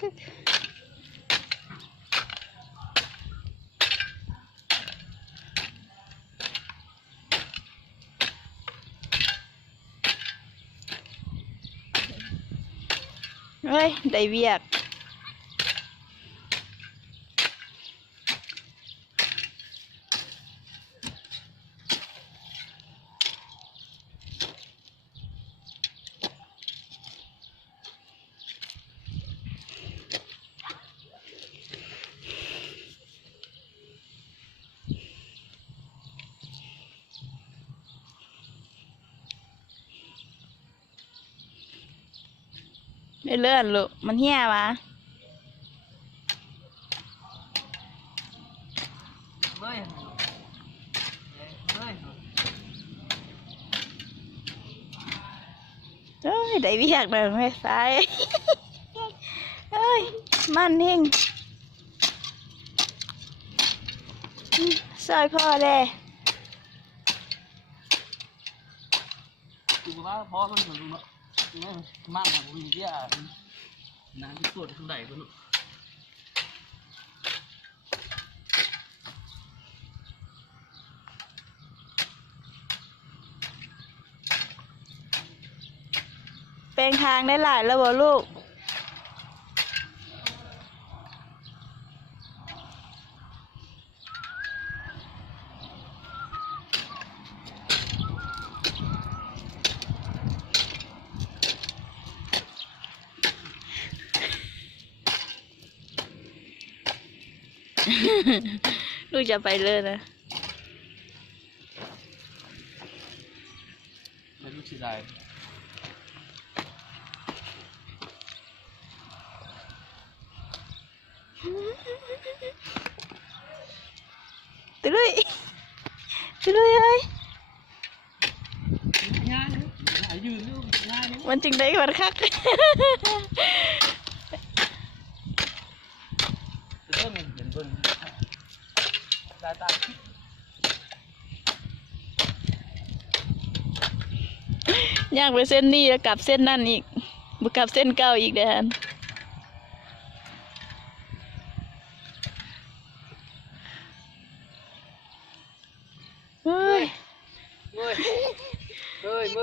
เฮ้ยได้เวียกไม่เลื่อนลูกมันเหี้ยวะเฮ้ยได้เวียกเลยไม่ใส่เฮ้ยมันเฮงซอยพ่อเลยคือว่าเพราะมันเหมือนมันมากนะวิ่งที่น้ำที่สุดทุกใดก็ลูกแปลงทางได้หลายแล้วบ่ลูกลูกจะไปเลยนะไม่รู้ที่ใดตุลุยตุลุยเฮ้ยงานหายยืนลูกงานมันจึงได้กันคักจะเริ่มเห็นบนตาย่างไปเส้นนี้แล้วกลับเส้นนั่นอีกบุกลับเส้นเก่าอีกเด้อเฮ้ยเมื่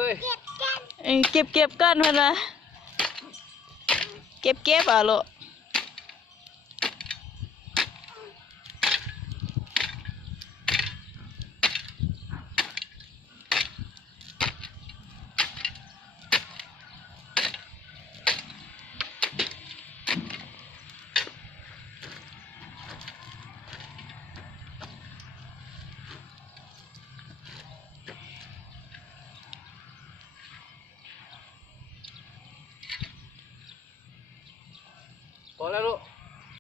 อยเก็บก้อนมันนะเก็บอ่ะลูกพอแล้วลูก